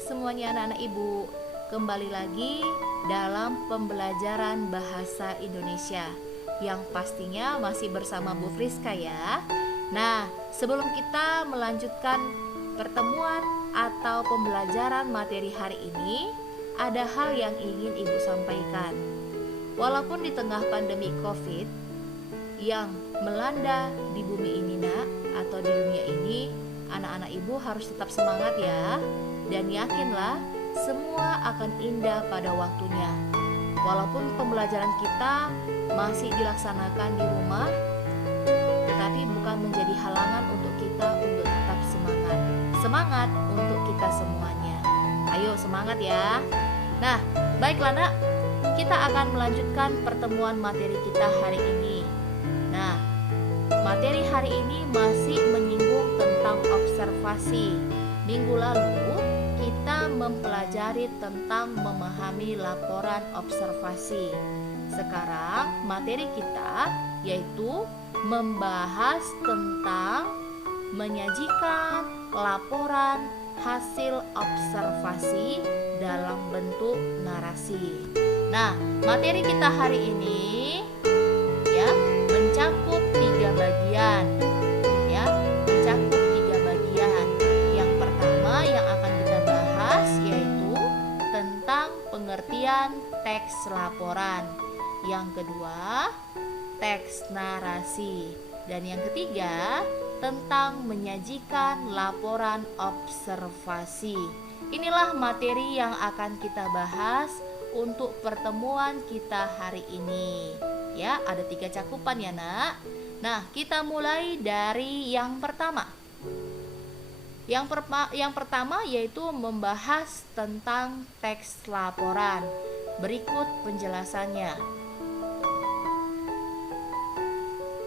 semuanya anak-anak ibu. Kembali lagi dalam pembelajaran bahasa Indonesia yang pastinya masih bersama Bu Friska ya. Nah, sebelum kita melanjutkan pertemuan atau pembelajaran materi hari ini, ada hal yang ingin ibu sampaikan. Walaupun di tengah pandemi COVID yang melanda di bumi ini atau di dunia ini, anak-anak ibu harus tetap semangat ya. Dan yakinlah semua akan indah pada waktunya. Walaupun pembelajaran kita masih dilaksanakan di rumah, tetapi bukan menjadi halangan untuk kita untuk tetap semangat. Semangat untuk kita semuanya. Ayo semangat ya. Nah, baiklah nak, kita akan melanjutkan pertemuan materi kita hari ini. Nah, materi hari ini masih menyinggung tentang observasi. Minggu lalu kita mempelajari tentang memahami laporan observasi. Sekarang materi kita yaitu membahas tentang menyajikan laporan hasil observasi dalam bentuk narasi. Nah, materi kita hari ini ya mencakup 3 bagian. Ya, mencakup 3 bagian. Yang pertama yang akan kita bahas yaitu tentang pengertian teks laporan. Yang kedua, teks narasi. Dan yang ketiga, tentang menyajikan laporan observasi. Inilah materi yang akan kita bahas untuk pertemuan kita hari ini. Ya, ada 3 cakupan ya nak. Nah, kita mulai dari yang pertama. Yang pertama yaitu membahas tentang teks laporan. Berikut penjelasannya.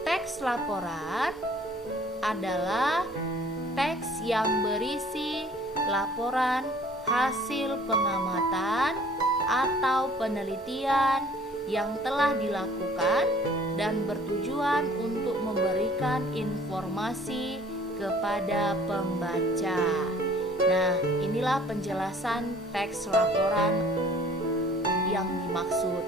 Teks laporan adalah teks yang berisi laporan hasil pengamatan atau penelitian yang telah dilakukan dan bertujuan untuk memberikan informasi kepada pembaca. Nah, inilah penjelasan teks laporan yang dimaksud.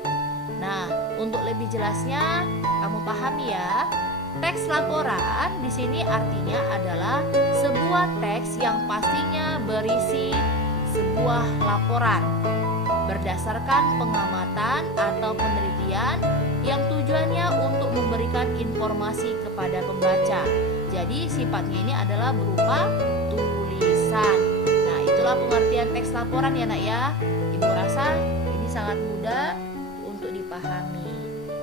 Nah, untuk lebih jelasnya kamu pahami ya. Teks laporan di sini artinya adalah sebuah teks yang pastinya berisi sebuah laporan berdasarkan pengamatan atau penelitian yang tujuannya untuk memberikan informasi kepada pembaca. Jadi sifatnya ini adalah berupa tulisan. Nah, itulah pengertian teks laporan ya nak ya. Ibu rasa ini sangat mudah untuk dipahami.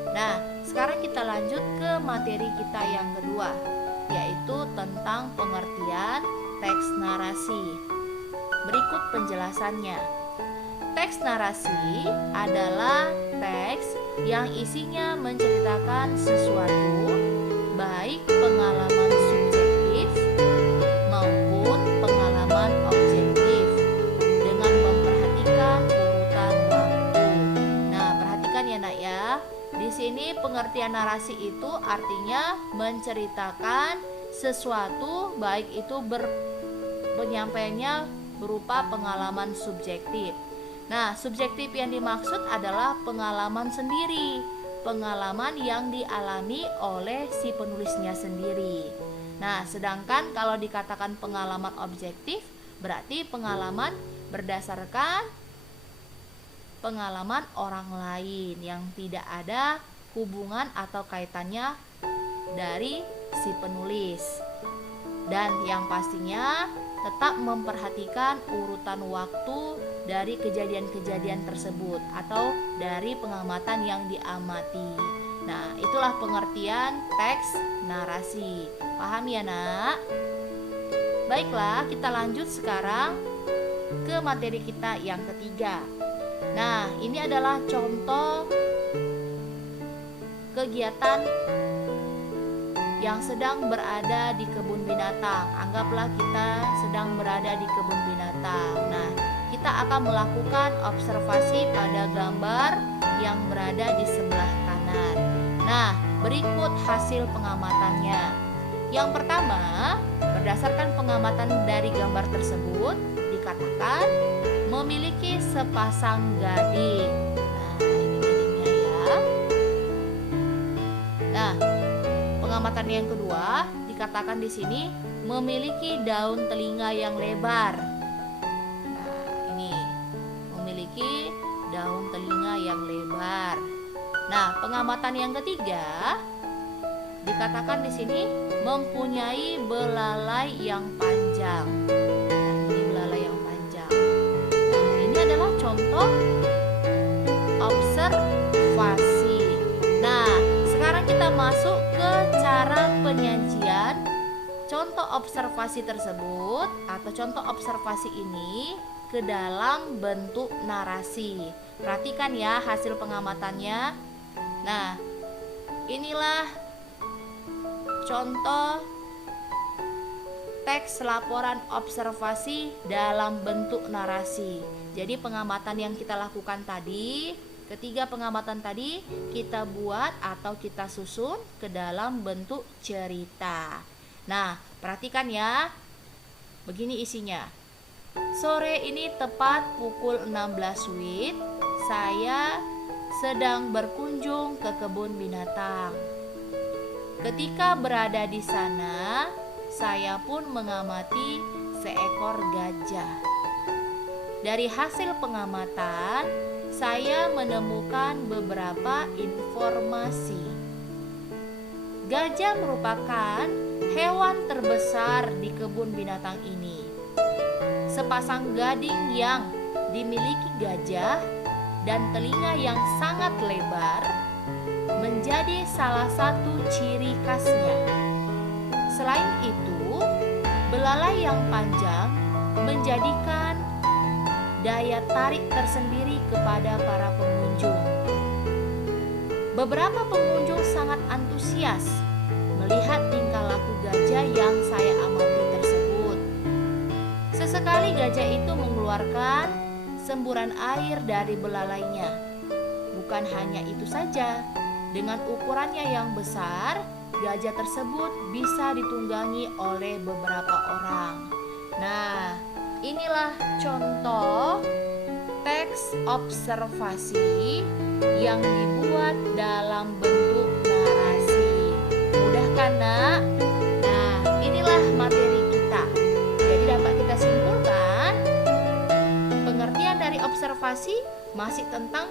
Nah, sekarang kita lanjut ke materi kita yang kedua, yaitu tentang pengertian teks narasi. Berikut penjelasannya. Teks narasi adalah teks yang isinya menceritakan sesuatu, baik pengalaman subjektif maupun pengalaman objektif, dengan memperhatikan urutan waktu. Nah, perhatikan ya nak ya. Di sini pengertian narasi itu artinya menceritakan sesuatu, baik itu penyampaiannya berupa pengalaman subjektif. Nah, subjektif yang dimaksud adalah pengalaman sendiri, pengalaman yang dialami oleh si penulisnya sendiri. Nah, sedangkan kalau dikatakan pengalaman objektif, berarti pengalaman berdasarkan pengalaman orang lain yang tidak ada hubungan atau kaitannya dari si penulis. Dan yang pastinya tetap memperhatikan urutan waktu dari kejadian-kejadian tersebut atau dari pengamatan yang diamati. Nah, itulah pengertian teks narasi. Paham ya nak? Baiklah, kita lanjut sekarang ke materi kita yang ketiga. Nah, ini adalah contoh kegiatan yang sedang berada di kebun binatang. Anggaplah kita sedang berada di kebun binatang. Nah, kita akan melakukan observasi pada gambar yang berada di sebelah kanan. Nah, berikut hasil pengamatannya. Yang pertama, berdasarkan pengamatan dari gambar tersebut, dikatakan memiliki sepasang gading. Nah, ini gadingnya ya. Nah, pengamatan yang kedua dikatakan di sini memiliki daun telinga yang lebar. Nah, ini memiliki daun telinga yang lebar. Nah, pengamatan yang ketiga dikatakan di sini mempunyai belalai yang panjang. Nah, ini belalai yang panjang. Nah, ini adalah contoh observasi. Nah, sekarang kita masuk ke cara penyajian contoh observasi tersebut atau contoh observasi ini ke dalam bentuk narasi. Perhatikan ya hasil pengamatannya. Nah, inilah contoh teks laporan observasi dalam bentuk narasi. Jadi pengamatan yang kita lakukan tadi, ketiga pengamatan tadi kita buat atau kita susun ke dalam bentuk cerita. Nah, perhatikan ya. Begini isinya. Sore ini tepat pukul 16 WIB, saya sedang berkunjung ke kebun binatang. Ketika berada di sana, saya pun mengamati seekor gajah. Dari hasil pengamatan, saya menemukan beberapa informasi. Gajah merupakan hewan terbesar di kebun binatang ini. Sepasang gading yang dimiliki gajah dan telinga yang sangat lebar menjadi salah satu ciri khasnya. Selain itu, belalai yang panjang menjadikan daya tarik tersendiri kepada para pengunjung. Beberapa pengunjung sangat antusias melihat tingkah laku gajah yang saya amati tersebut. Sesekali gajah itu mengeluarkan semburan air dari belalainya. Bukan hanya itu saja, dengan ukurannya yang besar, gajah tersebut bisa ditunggangi oleh beberapa orang. Nah, inilah contoh teks observasi yang dibuat dalam bentuk narasi. Mudah kan, Nak? Nah, inilah materi kita. Jadi dapat kita simpulkan, pengertian dari observasi masih tentang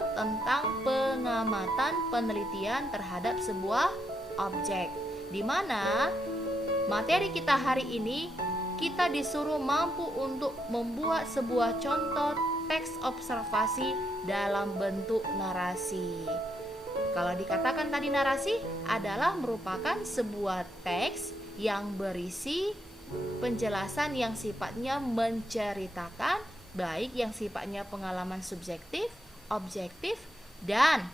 pengamatan penelitian terhadap sebuah objek, di mana materi kita hari ini kita disuruh mampu untuk membuat sebuah contoh teks observasi dalam bentuk narasi. Kalau dikatakan tadi narasi adalah merupakan sebuah teks yang berisi penjelasan yang sifatnya menceritakan, baik yang sifatnya pengalaman subjektif, objektif, dan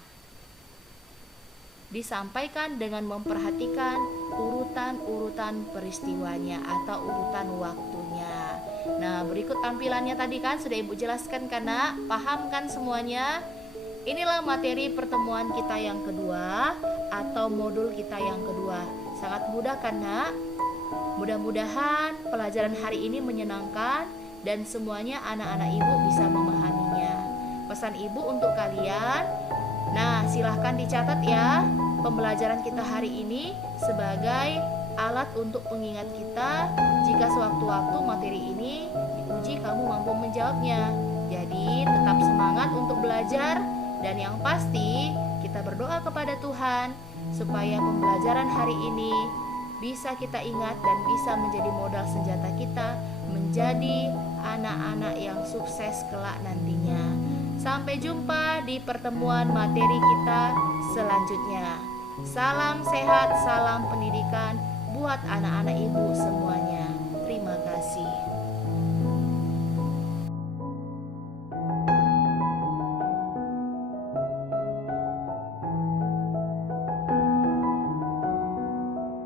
disampaikan dengan memperhatikan urutan-urutan peristiwanya atau urutan waktunya. Nah, berikut tampilannya tadi kan sudah Ibu jelaskan kan, Nak? Paham kan semuanya? Inilah materi pertemuan kita yang kedua atau modul kita yang kedua. Sangat mudah kan, Nak? Mudah-mudahan pelajaran hari ini menyenangkan dan semuanya anak-anak Ibu bisa memahaminya. Pesan Ibu untuk kalian, nah silahkan dicatat ya pembelajaran kita hari ini sebagai alat untuk pengingat kita jika sewaktu-waktu materi ini diuji kamu mampu menjawabnya. Jadi tetap semangat untuk belajar dan yang pasti kita berdoa kepada Tuhan supaya pembelajaran hari ini bisa kita ingat dan bisa menjadi modal senjata kita menjadi anak-anak yang sukses kelak nantinya. Sampai jumpa di pertemuan materi kita selanjutnya. Salam sehat, salam pendidikan buat anak-anak Ibu semuanya. Terima kasih.